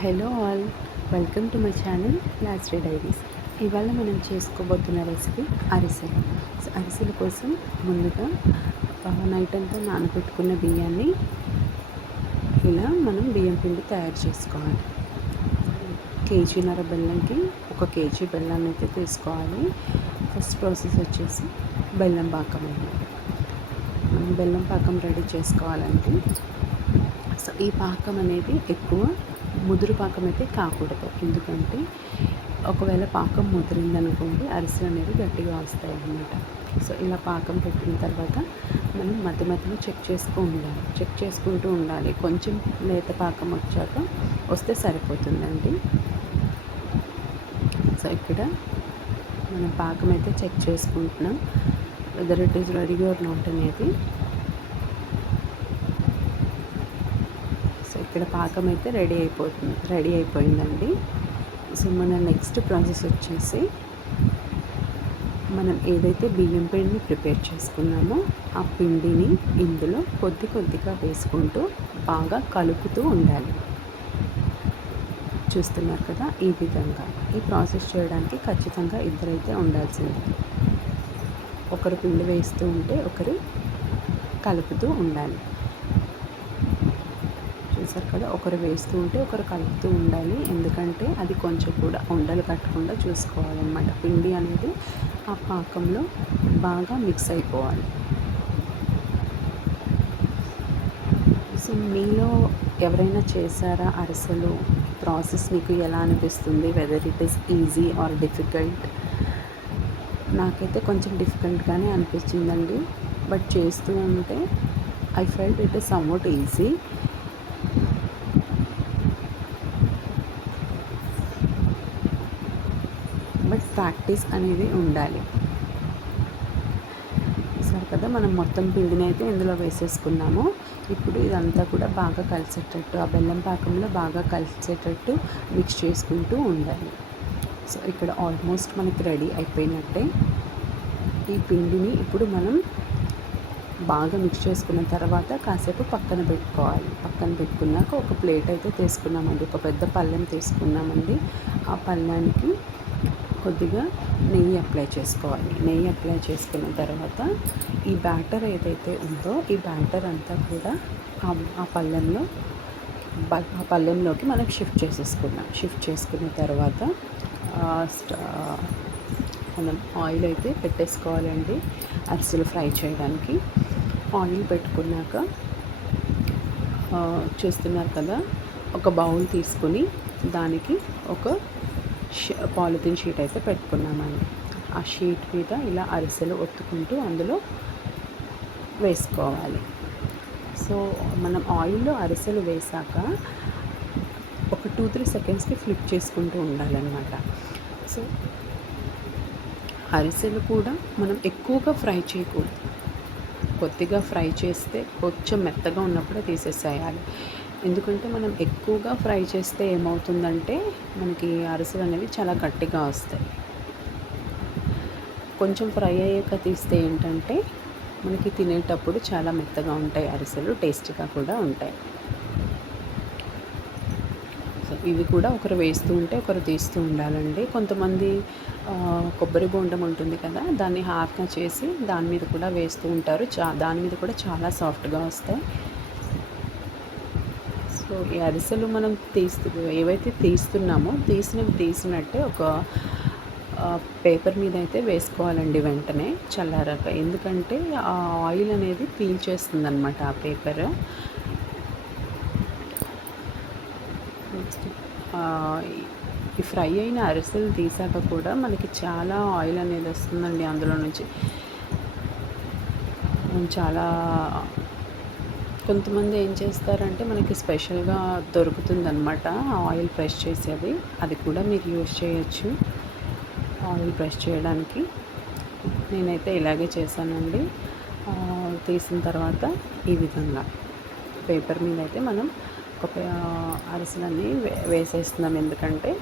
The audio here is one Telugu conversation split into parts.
Hello all welcome to my channel లాస్ట్రీ diaries. ఇవాళ మనం చేసుకోబోతున్న రెసిపీ అరిసెలు. సో అరిసెల కోసం ముందుగా నైట్ అంతా నానబెట్టుకున్న బియ్యాన్ని ఇలా మనం బియ్యం పిండి తయారు చేసుకోవాలి. కేజీన్నర బెల్లంకి ఒక కేజీ బెల్లాన్ని అయితే తీసుకోవాలి. ఫస్ట్ ప్రాసెస్ వచ్చేసి బెల్లం పాకం బెల్లం పాకం రెడీ చేసుకోవాలంటే సో ఈ పాకం అనేది ఎక్కువ ముదురు పాకం అయితే కాకూడదు. ఎందుకంటే ఒకవేళ పాకం ముదిరిందనుకోండి అరిసెలు అనేవి గట్టిగా వస్తాయి అన్నమాట సో ఇలా పాకం పెట్టిన తర్వాత మనం మధ్య మధ్యలో చెక్ చేసుకుంటూ ఉండాలి. చెక్ చేసుకుంటూ ఉండాలి. కొంచెం లేత పాకం వచ్చాక వస్తే సరిపోతుందండి. సో ఇక్కడ మనం పాకం అయితే చెక్ చేసుకుంటున్నాం. Whether it is ready or not అనేది సో ఇక్కడ పాకం అయితే రెడీ అయిపోతుంది రెడీ అయిపోయిందండి. సో మన నెక్స్ట్ ప్రాసెస్ వచ్చేసి మనం ఏదైతే బియ్యం పిండిని ప్రిపేర్ చేసుకున్నామో ఆ పిండిని ఇందులో కొద్ది కొద్దిగా వేసుకుంటూ బాగా కలుపుతూ ఉండాలి. చూస్తున్నారు కదా ఈ విధంగా. ఈ ప్రాసెస్ చేయడానికి ఖచ్చితంగా ఇద్దరైతే ఉండాల్సిందే. ఒకరు పిండి వేస్తూ ఉంటే ఒకరు కలుపుతూ ఉండాలి. చూసారు కదా ఒకరు వేస్తూ ఉంటే ఒకరు కలుపుతూ ఉండాలి. ఎందుకంటే అది కొంచెం కూడా ఉండలు కట్టకుండా చూసుకోవాలన్నమాట. పిండి అనేది ఆ పాకంలో బాగా మిక్స్ అయిపోవాలి. సో మీలో ఎవరైనా చేశారా అరిసెలు? ప్రాసెస్ మీకు ఎలా అనిపిస్తుంది? Whether it is easy or difficult నాకైతే కొంచెం డిఫికల్ట్గానే అనిపించిందండి. బట్ చేస్తూ ఉంటే I felt it is somewhat easy but practice అనేది ఉండాలి. సరే కదా మనం మొత్తం పిండిని అయితే ఇందులో వేసేసుకున్నాము. ఇప్పుడు ఇదంతా కూడా బాగా కలిసేటట్టు ఆ బెల్లం పాకంలో బాగా కలిసేటట్టు మిక్స్ చేసుకుంటూ ఉండాలి. సో ఇక్కడ ఆల్మోస్ట్ మనకి రెడీ అయిపోయినట్టే. ఈ పిండిని ఇప్పుడు మనం బాగా మిక్స్ చేసుకున్న తర్వాత కాసేపు పక్కన పెట్టుకోవాలి. పక్కన పెట్టుకున్నాక ఒక ప్లేట్ అయితే తీసుకున్నామండి. ఒక పెద్ద పళ్ళెం తీసుకున్నామండి. ఆ పళ్ళానికి కొద్దిగా నెయ్యి అప్లై చేసుకోవాలి. నెయ్యి అప్లై చేసుకున్న తర్వాత ఈ బ్యాటర్ ఏదైతే ఉందో ఈ బ్యాటర్ అంతా కూడా ఆ పళ్ళెంలో ఆ పళ్ళెంలోకి మనం షిఫ్ట్ చేసేసుకున్నాం షిఫ్ట్ చేసుకున్న తర్వాత మనం ఆయిల్ అయితే పెట్టేసుకోవాలండి. అరిసెలు ఫ్రై చేయడానికి ఆయిల్ పెట్టుకున్నాక చూస్తున్నారు కదా ఒక బౌల్ తీసుకుని దానికి ఒక పాలిథిన్ షీట్ అయితే పెట్టుకున్నామండి. ఆ షీట్ మీద ఇలా అరిసెలు ఒత్తుకుంటూ అందులో వేసుకోవాలి. సో మనం ఆయిల్లో అరిసెలు వేసాక ఒక టూ త్రీ సెకండ్స్కి ఫ్లిప్ చేసుకుంటూ ఉండాలన్నమాట. సో అరిసెలు కూడా మనం ఎక్కువగా ఫ్రై చేయకూడదు. కొద్దిగా ఫ్రై చేస్తే కొంచెం మెత్తగా ఉన్నప్పుడే తీసేసేయాలి. ఎందుకంటే మనం ఎక్కువగా ఫ్రై చేస్తే ఏమవుతుందంటే మనకి అరిసెలు అనేవి చాలా గట్టిగా వస్తాయి. కొంచెం ఫ్రై అయ్యాక తీస్తే ఏంటంటే మనకి తినేటప్పుడు చాలా మెత్తగా ఉంటాయి అరిసెలు టేస్టీగా కూడా ఉంటాయి. సో ఇవి కూడా ఒకరు వేస్తూ ఉంటే ఒకరు తీస్తూ ఉండాలండి. కొంతమంది కొబ్బరి బోండం ఉంటుంది కదా దాన్ని హాఫ్గా చేసి దాని మీద కూడా వేస్తూ ఉంటారు. చా దాని మీద కూడా చాలా సాఫ్ట్గా వస్తాయి. సో ఈ అరిసెలు మనం తీస్తు ఏవైతే తీస్తున్నామో తీసినవి తీసినట్టే ఒక పేపర్ మీద అయితే వేసుకోవాలండి వెంటనే చల్లారాక. ఎందుకంటే ఆ ఆయిల్ అనేది పీల్చేస్తుంది అనమాట ఆ పేపర్. ఈ ఫ్రై అయిన అరిసెలు తీసాక కూడా మనకి చాలా ఆయిల్ అనేది వస్తుందండి అందులో నుంచి. చాలా కొంతమంది ఏం చేస్తారంటే మనకి స్పెషల్గా దొరుకుతుందనమాట ఆయిల్ ప్రెష్ చేసేది. అది కూడా మీరు యూజ్ చేయొచ్చు. ఆయిల్ ప్రెష్ చేయడానికి. నేనైతే ఇలాగే చేశానండి. తీసిన తర్వాత ఈ విధంగా పేపర్ మీద అయితే మనం ఒక అరిసెలన్నీ వేసేస్తున్నాం. ఎందుకంటే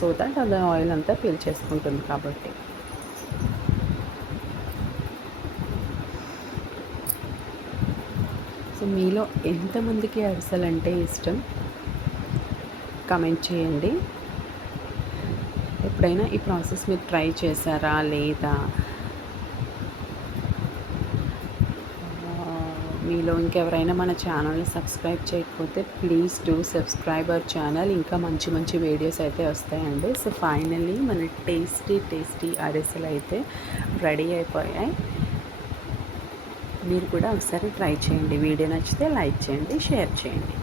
సో దట్ అది ఆయిల్ అంతా పీల్చేసుకుంటుంది కాబట్టి. సో మీలో ఎంతమందికి అరిసెలు అంటే ఇష్టం? కమెంట్ చేయండి. ఎప్పుడైనా ఈ ప్రాసెస్ మీరు ట్రై చేశారా? లేదా? మీలో ఇంకెవరైనా మన ఛానల్ని సబ్స్క్రైబ్ చేయకపోతే please do subscribe our channel. ఇంకా మంచి మంచి వీడియోస్ అయితే వస్తాయండి. సో ఫైనల్లీ మన టేస్టీ టేస్టీ అరిసెలు అయితే రెడీ అయిపోయాయి. మీరు కూడా ఒకసారి ట్రై చేయండి. వీడియో నచ్చితే లైక్ చేయండి షేర్ చేయండి.